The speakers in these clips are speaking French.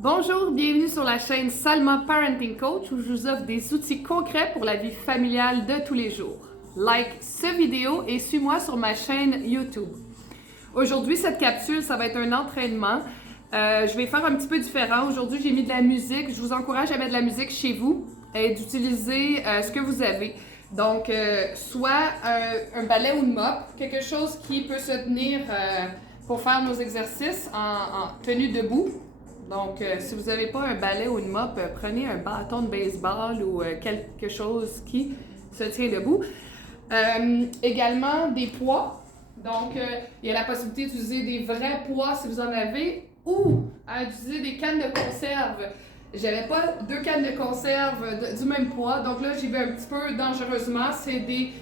Bonjour, bienvenue sur la chaîne Salma Parenting Coach où je vous offre des outils concrets pour la vie familiale de tous les jours. Like cette vidéo et suis-moi sur ma chaîne YouTube. Aujourd'hui, cette capsule, ça va être un entraînement. Je vais faire un petit peu différent. Aujourd'hui, j'ai mis de la musique. Je vous encourage à mettre de la musique chez vous et d'utiliser ce que vous avez. Donc, soit un balai ou une mop, quelque chose qui peut se tenir pour faire nos exercices en tenue debout. Donc, si vous n'avez pas un balai ou une mop, prenez un bâton de baseball ou quelque chose qui se tient debout. Également, des poids. Donc, il y a la possibilité d'utiliser des vrais poids si vous en avez ou à utiliser des cannes de conserve. J'avais pas deux cannes de conserve du même poids, donc là, j'y vais un petit peu dangereusement. C'est des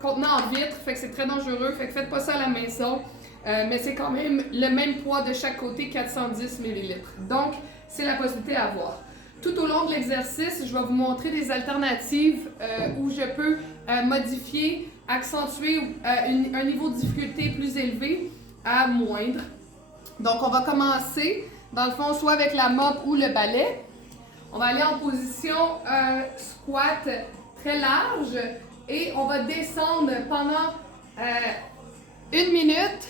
contenants en vitre, fait que c'est très dangereux, fait que faites pas ça à la maison. Mais c'est quand même le même poids de chaque côté, 410 ml. Donc, c'est la possibilité à avoir. Tout au long de l'exercice, je vais vous montrer des alternatives où je peux modifier, accentuer un niveau de difficulté plus élevé à moindre. Donc, on va commencer, dans le fond, soit avec la mop ou le balai. On va aller en position squat très large et on va descendre pendant 1 minute.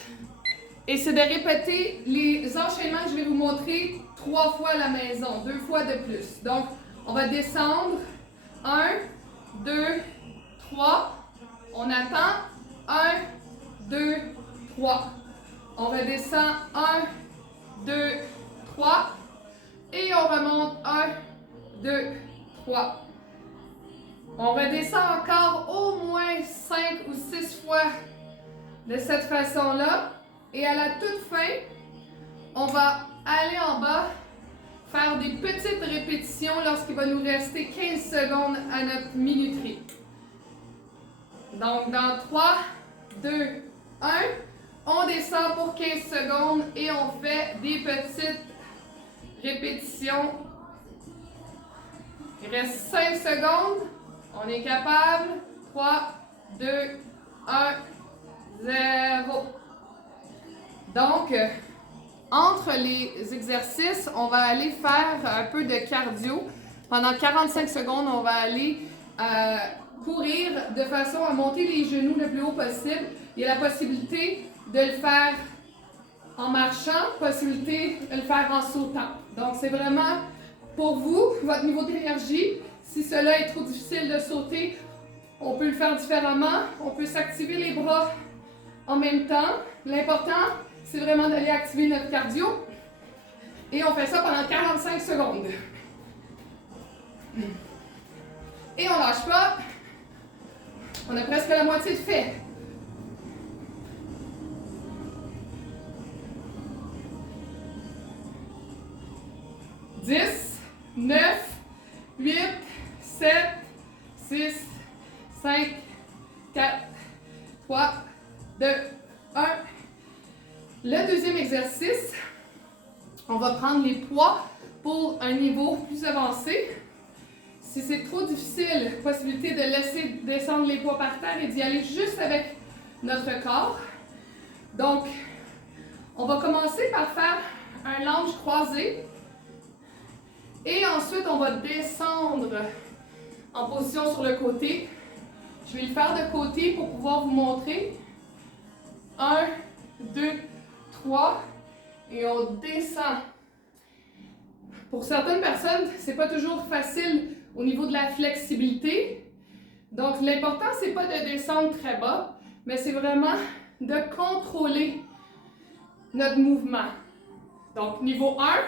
Et c'est de répéter les enchaînements que je vais vous montrer 3 fois à la maison, 2 fois de plus. Donc, on va descendre. 1, 2, 3. On attend. 1, 2, 3. On redescend. 1, 2, 3. Et on remonte. 1, 2, 3. On redescend encore au moins 5 ou 6 fois de cette façon-là. Et à la toute fin, on va aller en bas, faire des petites répétitions lorsqu'il va nous rester 15 secondes à notre minuterie. Donc, dans 3, 2, 1, on descend pour 15 secondes et on fait des petites répétitions. Il reste 5 secondes. On est capable. 3, 2, 1, 0. Donc, entre les exercices, on va aller faire un peu de cardio. Pendant 45 secondes, on va aller courir de façon à monter les genoux le plus haut possible. Il y a la possibilité de le faire en marchant, possibilité de le faire en sautant. Donc, c'est vraiment pour vous, votre niveau d'énergie. Si cela est trop difficile de sauter, on peut le faire différemment. On peut s'activer les bras en même temps. L'important, c'est vraiment d'aller activer notre cardio. Et on fait ça pendant 45 secondes. Et on lâche pas. On a presque la moitié de fait. « 10, 9, 8, 7, 6, 5, 4, 3, 2, 1. Le deuxième exercice, on va prendre les poids pour un niveau plus avancé. Si c'est trop difficile, possibilité de laisser descendre les poids par terre et d'y aller juste avec notre corps. Donc, on va commencer par faire un lunge croisé. Et ensuite, on va descendre en position sur le côté. Je vais le faire de côté pour pouvoir vous montrer. 1, 2, 3, et on descend. Pour certaines personnes, c'est pas toujours facile au niveau de la flexibilité. Donc, l'important, c'est pas de descendre très bas, mais c'est vraiment de contrôler notre mouvement. Donc, niveau 1,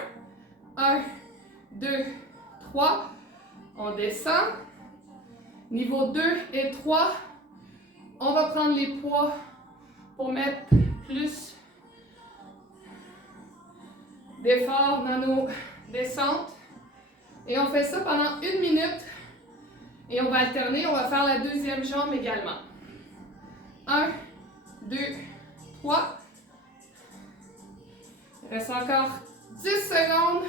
1, 2, 3, on descend. Niveau 2 et 3, on va prendre les poids pour mettre plus d'effort dans nos descentes. Et on fait ça pendant 1 minute. Et on va alterner, on va faire la deuxième jambe également. 1, 2, 3. Il reste encore 10 secondes.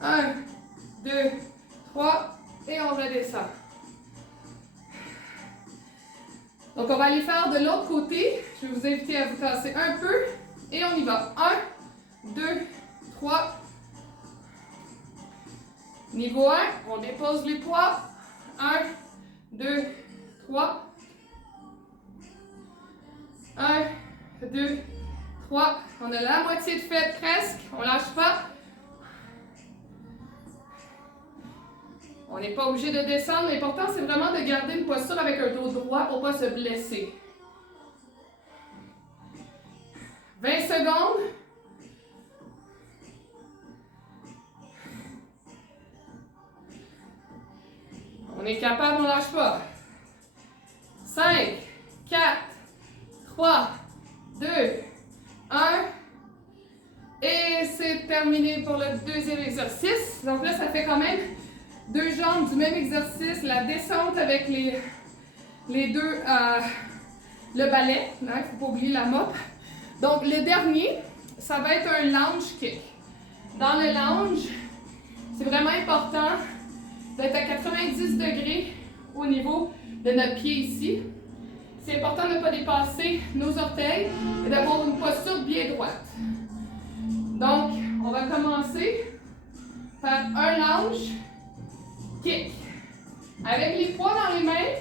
1, 2, 3. Et on redescend. Donc, on va aller faire de l'autre côté. Je vais vous inviter à vous tasser un peu. Et on y va. 1, 2, 3. Niveau 1, on dépose les poids. 1, 2, 3. 1, 2, 3. On a la moitié de fait presque. On lâche pas. On n'est pas obligé de descendre. L'important, c'est vraiment de garder une posture avec un dos droit pour ne pas se blesser. 20 secondes. On est capable, on ne lâche pas. 5, 4, 3, 2, 1. Et c'est terminé pour le deuxième exercice. Donc là, ça fait quand même 2 jambes du même exercice. La descente avec les deux, le balai. Il ne faut pas oublier la mop. Donc le dernier, ça va être un lunge kick. Dans le lunge, c'est vraiment important d'être à 90 degrés au niveau de notre pied ici. C'est important de ne pas dépasser nos orteils et d'avoir une posture bien droite. Donc, on va commencer par un lunge kick. Avec les poids dans les mains,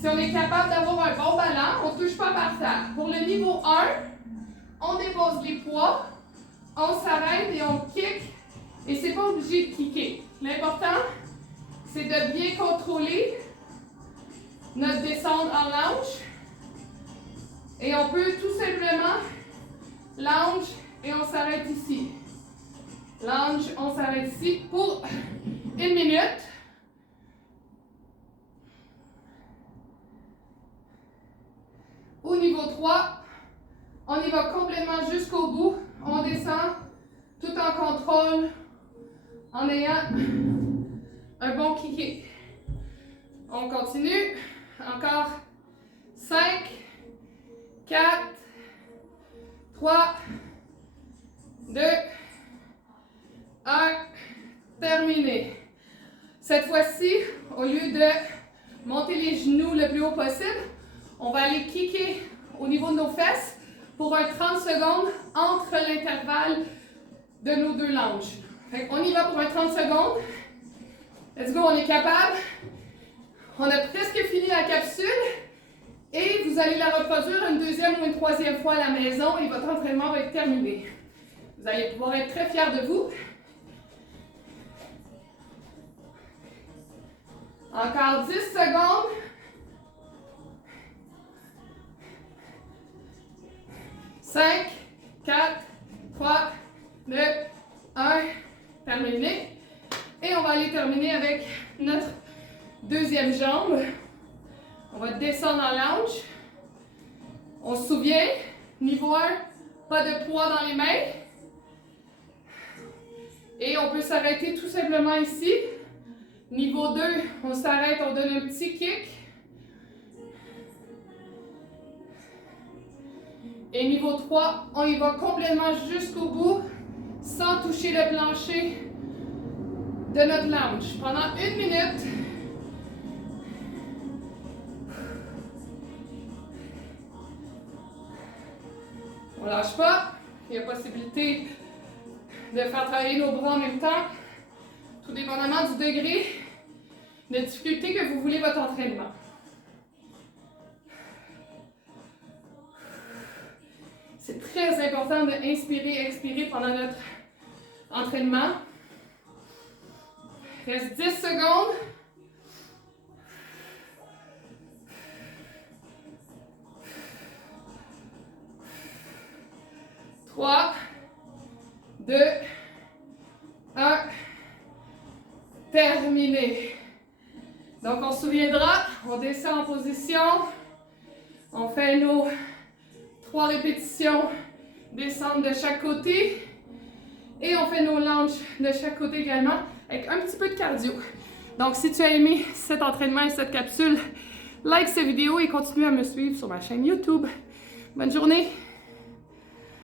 si on est capable d'avoir un bon ballon, on ne touche pas par terre. Pour le niveau 1, on dépose les poids, on s'arrête et on kick. Et c'est pas obligé de kicker. L'important, c'est de bien contrôler notre descente en lunge. Et on peut tout simplement lunge et on s'arrête ici. Lunge, on s'arrête ici pour 1 minute. Au niveau 3, on y va complètement jusqu'au bout. On descend tout en contrôle, en ayant un bon kick. On continue. Encore 5, 4, 3, 2, 1. Terminé. Cette fois-ci, au lieu de monter les genoux le plus haut possible, on va aller kicker au niveau de nos fesses pour un 30 secondes entre l'intervalle de nos 2 lunges. On y va pour un 30 secondes. Let's go, on est capable. On a presque fini la capsule et vous allez la reproduire une 2e ou une 3e fois à la maison et votre entraînement va être terminé. Vous allez pouvoir être très fiers de vous. Encore 10 secondes. 5, 4, 3, 2, 1. Terminé. Et on va aller terminer avec notre 2e jambe. On va descendre en lunge. On se souvient, niveau 1, pas de poids dans les mains. Et on peut s'arrêter tout simplement ici. Niveau 2, on s'arrête, on donne un petit kick. Et niveau 3, on y va complètement jusqu'au bout, sans toucher le plancher de notre lunge. Pendant 1 minute. On ne lâche pas. Il y a possibilité de faire travailler nos bras en même temps, tout dépendamment du degré de difficulté que vous voulez votre entraînement. C'est très important d'inspirer et expirer pendant notre entraînement. Il reste 10 secondes. Trois, 2, 1. Terminé. Donc on se souviendra, on descend en position. On fait nos 3 répétitions, descendre de chaque côté. Et on fait nos lunges de chaque côté également, avec un petit peu de cardio. Donc si tu as aimé cet entraînement et cette capsule, like cette vidéo et continue à me suivre sur ma chaîne YouTube. Bonne journée!